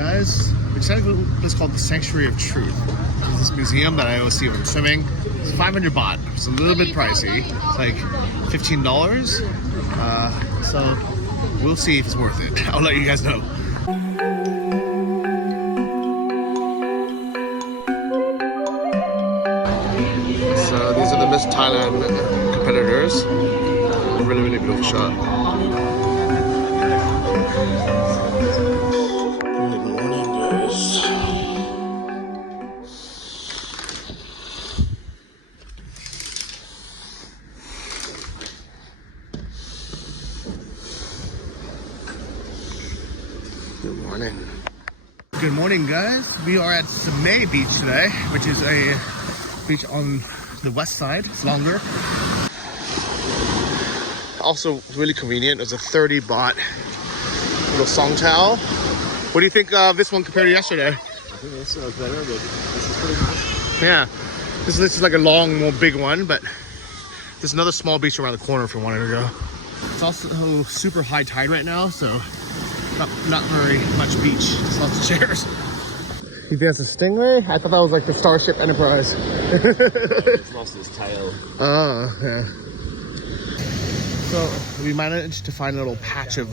Guys, we decided to go to a place called the Sanctuary of Truth, which is this museum that I always see when I'm swimming. It's 500 baht. It's a little bit pricey. It's like $15. So we'll see if it's worth it. I'll let you guys know. So these are the Miss Thailand competitors. Really, really beautiful shot. Good morning, guys. Good morning. Good morning, guys. We are at Samay Beach today, which is a beach on the west side. It's longer. Also really convenient. There's a 30 baht little song towel. What do you think of this one compared to yesterday? I think this is better, but this is pretty nice. Yeah, this is like a long, more big one, but there's another small beach around the corner if you wanted to go. It's also super high tide right now, so not very much beach. Just lots of chairs. You think that's a stingray? I thought that was like the Starship Enterprise. It's lost its tail. Oh, yeah. So we managed to find a little patch of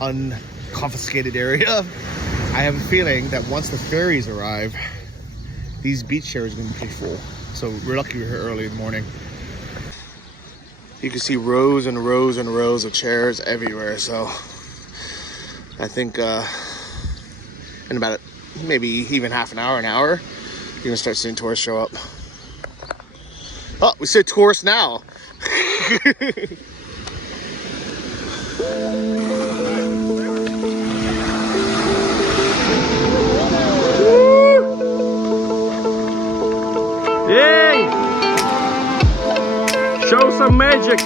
unconfiscated area. I have a feeling that once the ferries arrive, these beach chairs are going to be pretty full. So we're lucky we're here early in the morning. You can see rows and rows and rows of chairs everywhere. So I think in about maybe even half an hour, you're going to start seeing tourists show up. Oh, we see tourists now. Yay! Show some magic!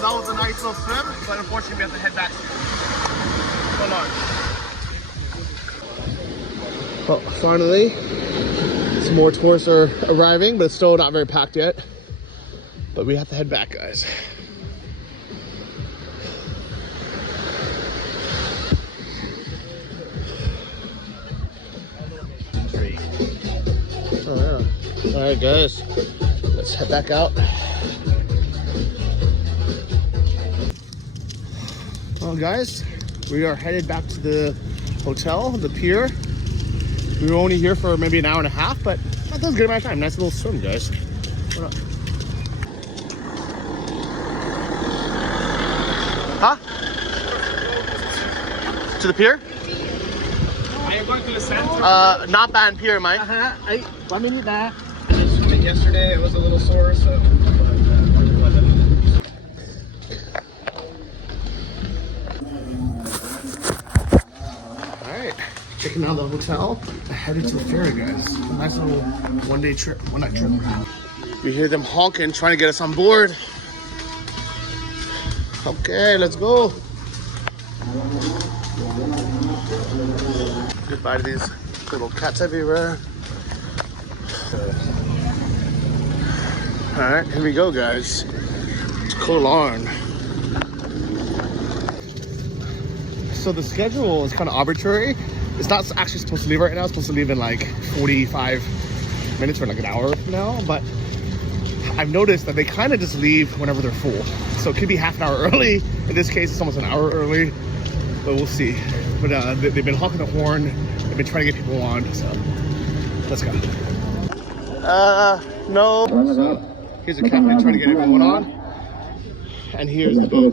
That was a nice little swim, but unfortunately we have to head back to Koh Larn. Well, finally, some more tourists are arriving, but it's still not very packed yet. But we have to head back, guys. Oh yeah. All right, guys, let's head back out. Well, guys, we are headed back to the hotel, the pier. We were only here for maybe an hour and a half, but that was a good amount of time. Nice little swim, guys. Huh? To the pier? Are you going to the center? Not bad pier, Mike. 1 minute there. Swimming yesterday, I was a little sore, so. Alright, checking out the hotel. I headed to the ferry, guys. A nice little one-night trip. We hear them honking, trying to get us on board. Okay, let's go. Goodbye to these little cats everywhere. Alright, here we go, guys. It's Koh Larn. So the schedule is kind of arbitrary. It's not actually supposed to leave right now. It's supposed to leave in like 45 minutes or like an hour from now. But I've noticed that they kind of just leave whenever they're full. So it could be half an hour early. In this case, it's almost an hour early, but we'll see. But they've been honking the horn. They've been trying to get people on, so let's go. No. So here's a captain trying to get everyone on. And here's the boat.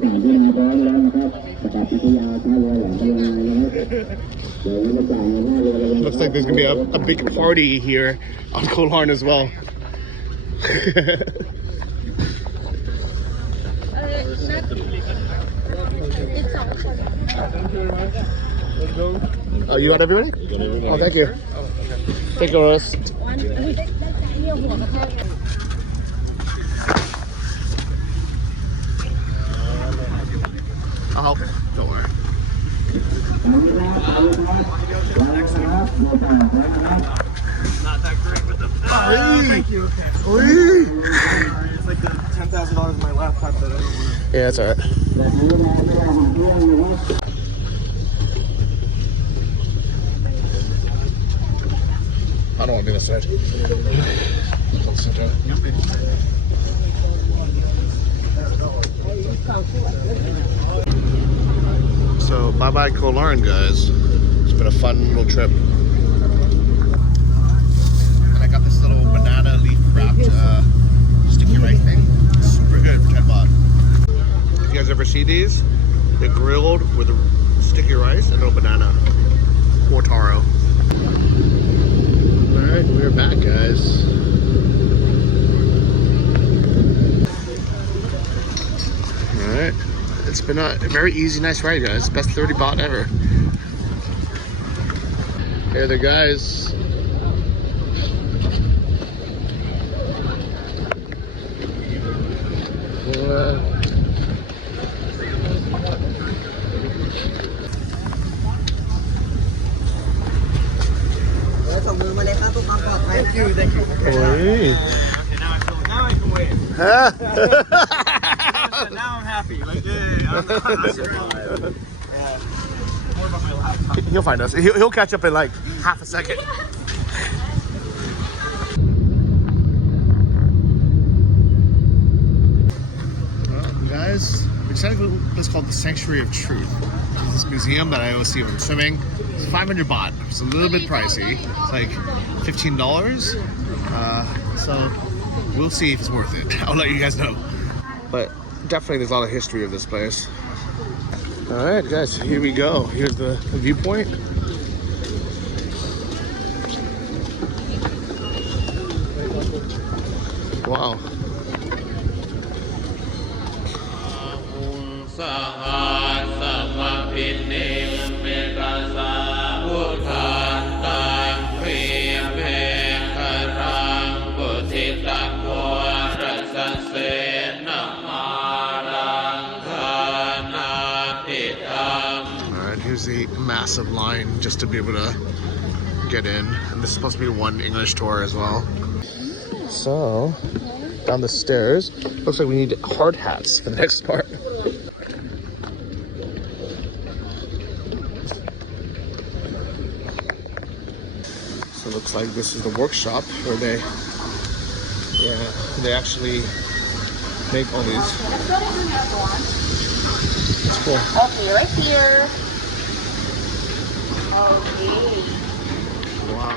Looks like there's gonna be a big party here on Koh Larn as well. Oh, you got everybody? Oh, thank you. Thank you, Rose. I'll help. Don't worry. Not that great with the. Thank you. It's like the $10,000 in my laptop that I don't want to. Yeah, that's alright. I don't want to be this side. So bye bye Koh Larn, guys. It's been a fun little trip. And I got this little banana leaf wrapped sticky rice thing. Super good for 10 baht. You guys ever see these? They're grilled with sticky rice and a little banana or taro. Alright, we're back, guys. Alright. It's been a very easy, nice ride, guys. Best 30 baht ever. Here the guys. Thank you. Hey. Okay, now I can wait. Now I'm happy. Like, yeah, I'm more about my laptop. He'll find us. He'll catch up in like half a second. Well, guys, we decided to go to what's called the Sanctuary of Truth. This museum that I always see when I'm swimming. It's 500 baht. It's a little bit pricey. It's like $15. So we'll see if it's worth it. I'll let you guys know. But definitely there's a lot of history of this place. All right, guys, here we go. Here's the viewpoint. Wow. Here's the massive line just to be able to get in. And this is supposed to be one English tour as well. So, down the stairs. Looks like we need hard hats for the next part. So it looks like this is the workshop where they actually make all these. It's cool. Okay, right here. Okay. Wow.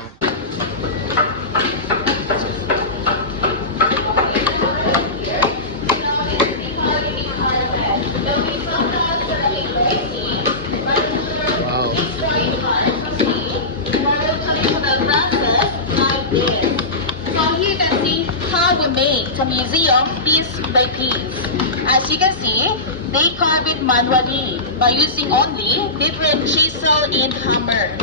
The museum piece by piece. As you can see, they carve it manually by using only different chisel and hammer.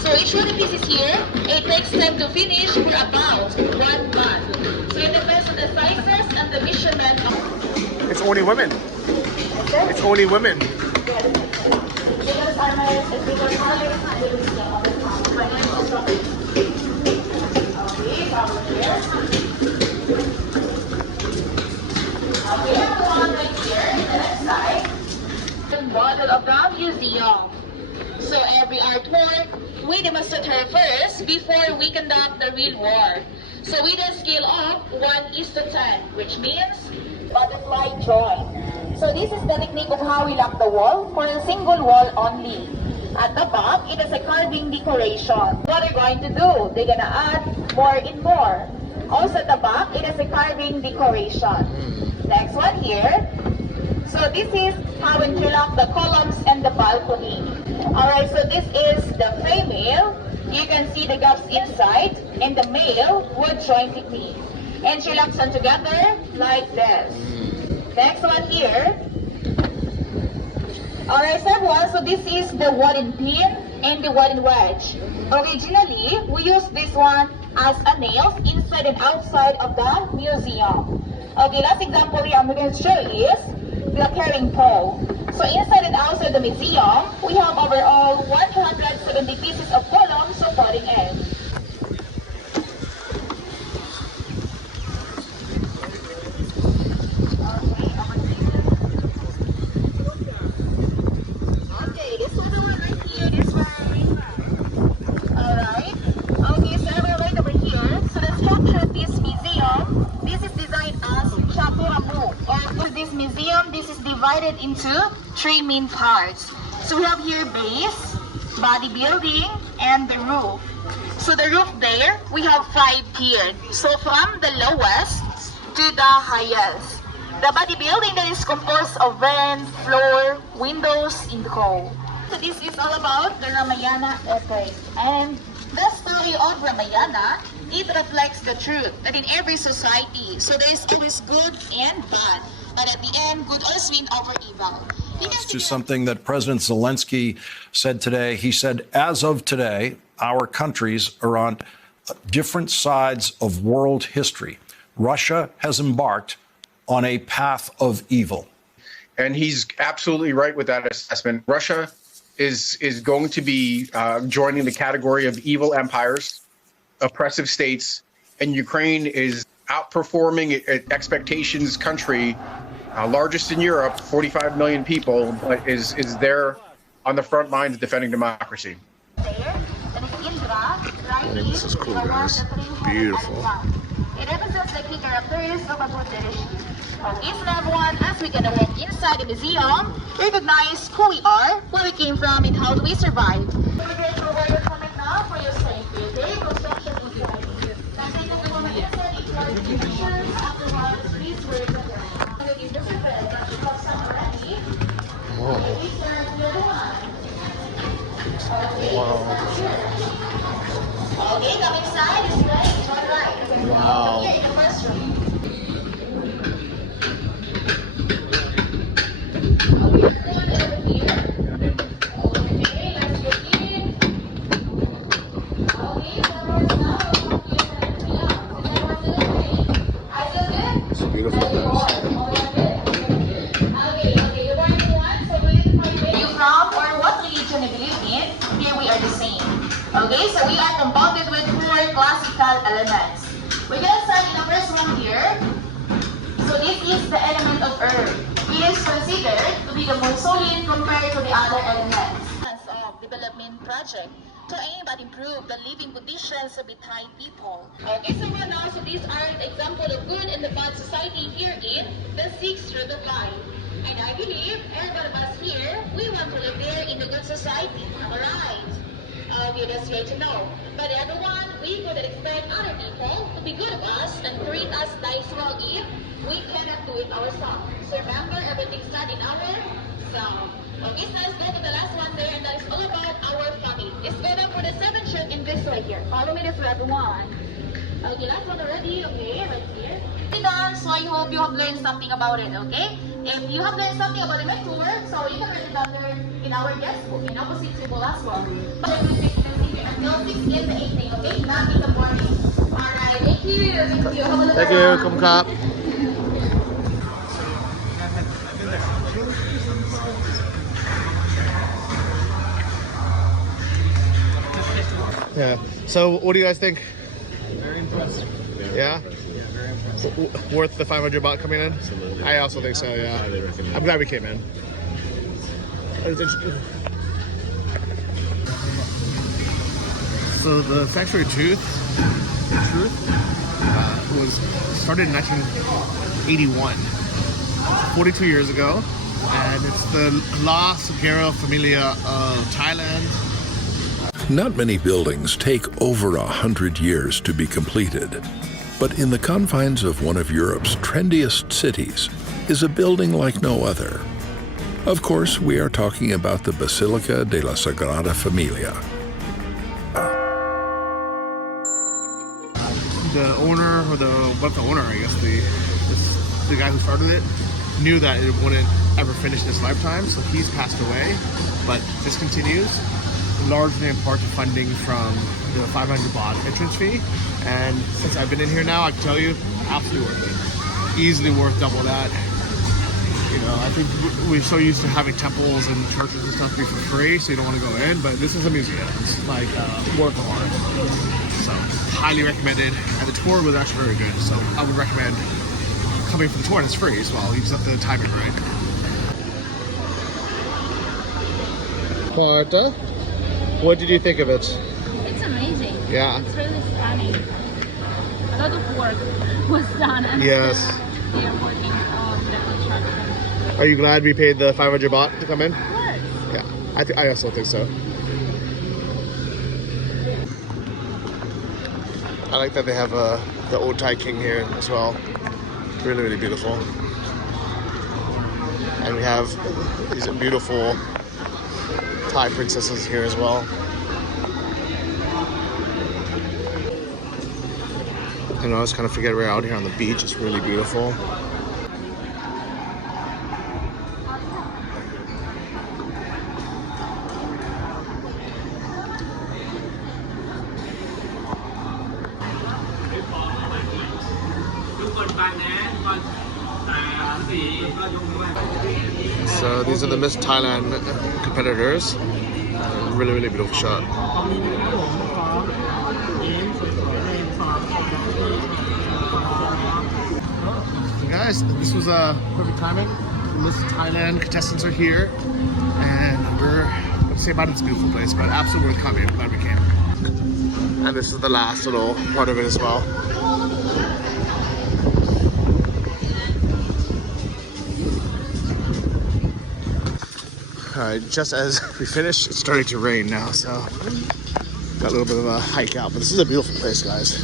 So each one of the pieces here, it takes time to finish for about 1 month. So it depends on the sizes and the measurement of... It's only women. It's only women. We have one right here on the left side. The model of the museum. So every artwork, we demonstrate her first before we conduct the real war. So with a scale of 1:10, which means butterfly joint. So this is the technique of how we lock the wall for a single wall only. At the back, it is a carving decoration. What they're going to do, they're gonna add more and more. Also at the back, it is a carving decoration. Next one here. So this is how we interlock the columns and the balcony. Alright, so this is the female. You can see the gaps inside, and the male would join technique. And she locks them together like this. Next one here. Alright, so everyone, so this is the wooden pin and the wooden wedge. Originally, we use this one as a nail inside and outside of the museum. Okay, last example here I'm going to show is the carrying pole. So inside and outside the museum, we have overall 170 pieces of columns supporting it. Divided into three main parts. So we have here base, bodybuilding, and the roof. So the roof there, we have 5 tiered. So from the lowest to the highest. The bodybuilding that is composed of vent, floor, windows, and hall. So this is all about the Ramayana epic. And the story of Ramayana, it reflects the truth that in every society, so there is always good and bad. But at the end, good always win over evil. To something that President Zelensky said today. He said, as of today, our countries are on different sides of world history. Russia has embarked on a path of evil. And he's absolutely right with that assessment. Russia is going to be joining the category of evil empires, oppressive states, and Ukraine is outperforming expectations country, largest in Europe, 45 million people, but is there on the front lines defending democracy. This is cool, guys. Beautiful. It represents the key characters of a good leadership. Okay, so everyone, as we gonna walk inside the museum, recognize who we are, where we came from, and how do we survive. We're going to where you're coming now for your safety, okay? Construction is ready. Let's take a moment inside each one of the pictures. Afterwards, please wear the ground. I'm going to give this a bit, but you have some already. Whoa. We turn to the other one. Okay. Wow. Okay, come inside, it's ready, it's all right. Wow. Here in the first room. It's beautiful, guys. Here we are the same. Okay, so we are compounded with 4 classical elements. We're gonna start in the first one here. So this is the element of earth. It is considered to be the most solid compared to the other elements. Of development project to aim at improve the living conditions of the Thai people. Okay, so now, so these are the example of good and the bad society here in the 6th root of life. And I believe everybody of us here, we want to live there in the good society. Alright. Okay, that's great to know. But the other one, we could expect other people to be good of us and treat us nice well if we cannot do it ourselves. So remember, everything started in ourselves. Okay, so let's go to the last one there, and that is all about our family. Let's go down for the 7th chunk in this right here. Follow me this red one. Okay, last one already. Okay, right here. Done, so I hope you have learned something about it, okay? If you have learned something about the tour, so you can read it under in our guest book, in opposite symbol as well. But until 6 in the evening, okay? Not in the morning. Alright, thank you. Thank you. Have a look Thank you. around. Come cup. Yeah. So, what do you guys think? Very impressive. Yeah. Worth the 500 baht coming in? Absolutely. I also think so. Yeah. Highly recommend. I'm glad we came in. So the factory truth was started in 1981, 42 years ago, and it's the La Sagrada Familia of Thailand. Not many buildings take over 100 years to be completed, but in the confines of one of Europe's trendiest cities is a building like no other. Of course, we are talking about the Basilica de la Sagrada Familia. The owner, or the guy who started it, knew that it wouldn't ever finish in his lifetime, so he's passed away, but this continues, largely in part to funding from the 500 baht entrance fee. And since I've been in here now, I can tell you, absolutely worth it. Easily worth double that. You know, I think we're so used to having temples and churches and stuff be for free, so you don't want to go in, but this is a museum. It's like worth of art. So, highly recommended. And the tour was actually very good, so I would recommend coming for the tour, and it's free as well. You just have to time it right. Marta, what did you think of it? It's amazing. Yeah. It's really stunning. A lot of work was done. And Yes. still they are working on the construction. Are you glad we paid the 500 baht to come in? Of course. Yeah, I also think so. I like that they have the old Thai king here as well. Really, really beautiful. And we have these beautiful Thai princesses here as well. You know, I just kind of forget we're out here on the beach. It's really beautiful. So these are the Miss Thailand competitors. Really, really beautiful shot. So guys, this was perfect timing. Miss Thailand contestants are here, and we're going to say about it's a beautiful place, but absolutely worth coming. I'm glad we came. And this is the last little part of it as well. Alright, just as we finished, it's starting to rain now, so got a little bit of a hike out, but this is a beautiful place, guys.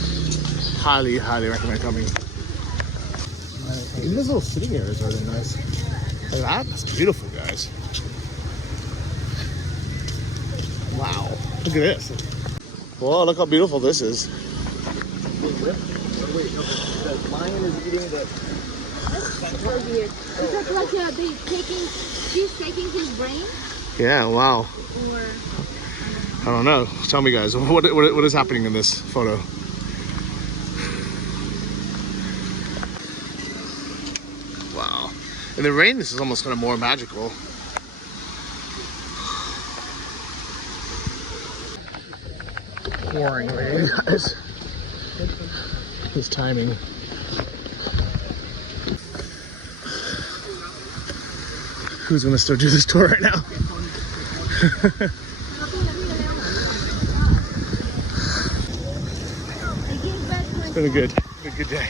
Highly, highly recommend coming. Even those little sitting areas are really nice. Look at that, that's beautiful, guys. Wow, look at this. Whoa, look how beautiful this is. Wait, the lion is eating the... That's so weird. Is that like she's taking his brain? Yeah, wow. Or... I don't know. Tell me, guys, what is happening in this photo? Wow. In the rain, this is almost kind of more magical. Pouring rain, guys. This timing. Who's gonna still do this tour right now? It's been a good day.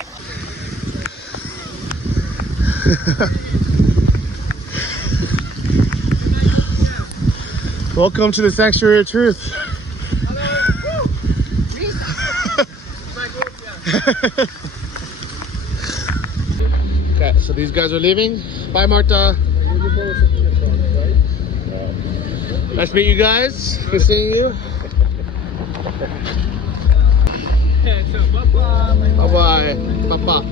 Welcome to the Sanctuary of Truth. Okay, so these guys are leaving. Bye, Marta. Nice to meet you guys. Good seeing you. Bye-bye. Bye-bye.